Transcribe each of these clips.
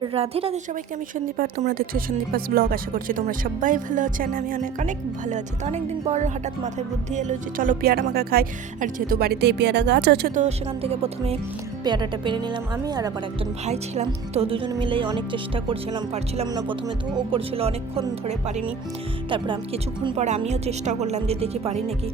রাধে রাধে সবাইকে, আমি সন্দীপা। তোমরা দেখছো সন্দীপাস ব্লগ। আশা করছি তোমরা সবাই ভালো আছেন। আমি অনেক অনেক ভালো আছি। তো অনেকদিন পর হঠাৎ মাথায় বুদ্ধি এলো যে চলো পেয়ারা মাখা খাই। আর যেহেতু বাড়িতে এই পেয়ারা গাছ আছে, তো সেখান থেকে প্রথমে পেয়ারাটা পেরে নিলাম। আমি আর আবার একজন ভাই ছিলাম, তো দুজন মিলেই অনেক চেষ্টা করছিলাম, পারছিলাম না। প্রথমে তো ও করছিল, অনেকক্ষণ ধরে পারিনি। তারপর আমি কিছুক্ষণ পর আমিও চেষ্টা করলাম যে দেখি পারি নাকি।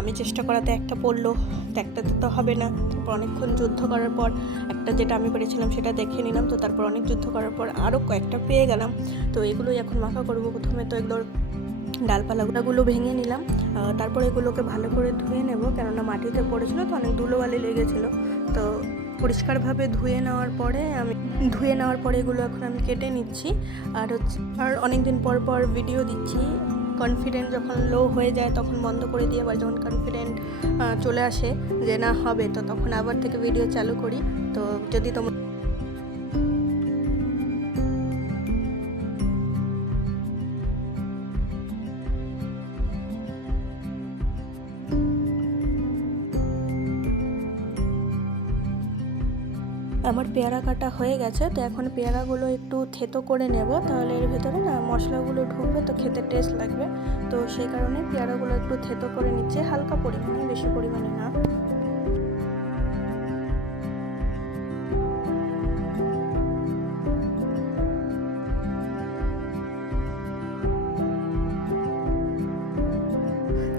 আমি চেষ্টা করাতে একটা পড়লো, তো একটাতে তো হবে না। তারপর অনেকক্ষণ যুদ্ধ করার পর একটা যেটা আমি পেরেছিলাম সেটা দেখে নিলাম। তো তারপর অনেক যুদ্ধ করার পর আরও কয়েকটা পেয়ে গেলাম। তো এগুলোই এখন মাখা করব। প্রথমে তো একদম ডালপালাগুলো ভেঙে নিলাম, তারপর এগুলোকে ভালো করে ধুয়ে নেব, কেননা মাটিতে পড়েছিল তো অনেক ধুলোবালি লেগেছিল। তো পরিষ্কারভাবে ধুয়ে নেওয়ার পরে এগুলো এখন আমি কেটে নিচ্ছি। আর অনেক দিন পর পর ভিডিও দিচ্ছি। কনফিডেন্ট যখন লো হয়ে যায় তখন বন্ধ করে দিয়ে, আবার যখন কনফিডেন্ট চলে আসে যে না হবে, তো তখন আবার থেকে ভিডিও চালু করি। তো যদি তোমরা আমার পেয়ারা কাটা হয়ে গেছে, তো এখন পেয়ারাগুলো একটু থেতো করে নেব, তাহলে এর ভেতরে না মশলাগুলো ঢুকবে, তো খেতে টেস্ট লাগবে। তো সেই কারণে পেয়ারাগুলো একটু থেতো করে নিচ্ছে, হালকা পরিমাণে, বেশি পরিমাণে না।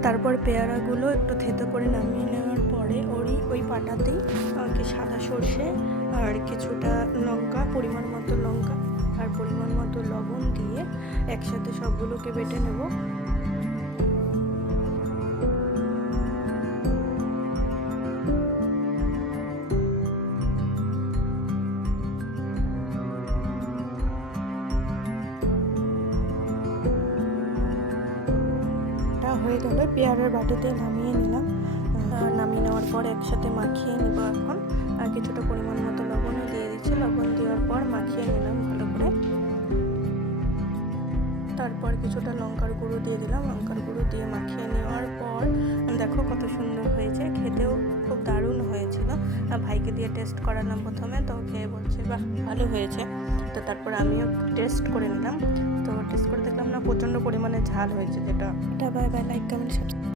তারপর পেয়ারাগুলো একটু থেতো করে নামিয়ে নেওয়ার পরে ওই পাটাতেই সাদা সর্ষে আর কিছুটা লঙ্কা, পরিমাণ মতো লঙ্কা আর পরিমাণ মতো লবণ দিয়ে একসাথে সবগুলোকে বেটে নেব। হয়ে গেলে পেয়ারার বাটিতে নামিয়ে নিলাম। নামিয়ে নেওয়ার পর একসাথে মাখিয়ে নিব। এখন কিছুটা পরিমাণ মতো লবণও দিয়ে দিচ্ছি। লবণ দেওয়ার পর মাখিয়ে নিলাম ভালো করে। তারপর কিছুটা লঙ্কার গুঁড়ো দিয়ে দিলাম। লঙ্কার গুঁড়ো দিয়ে মাখিয়ে নেওয়ার পর দেখো কত সুন্দর হয়েছে, খেতেও খুব দারুণ হয়েছিল। ভাইকে দিয়ে টেস্ট করালাম প্রথমে, তো খেয়ে বলছে বাহ ভালো হয়েছে। তো তারপর আমিও টেস্ট করে নিলাম। তো টেস্ট করে দেখলাম না প্রচণ্ড পরিমাণে ঝাল হয়েছে। যেটা বাই বাই, লাইক কমেন্ট।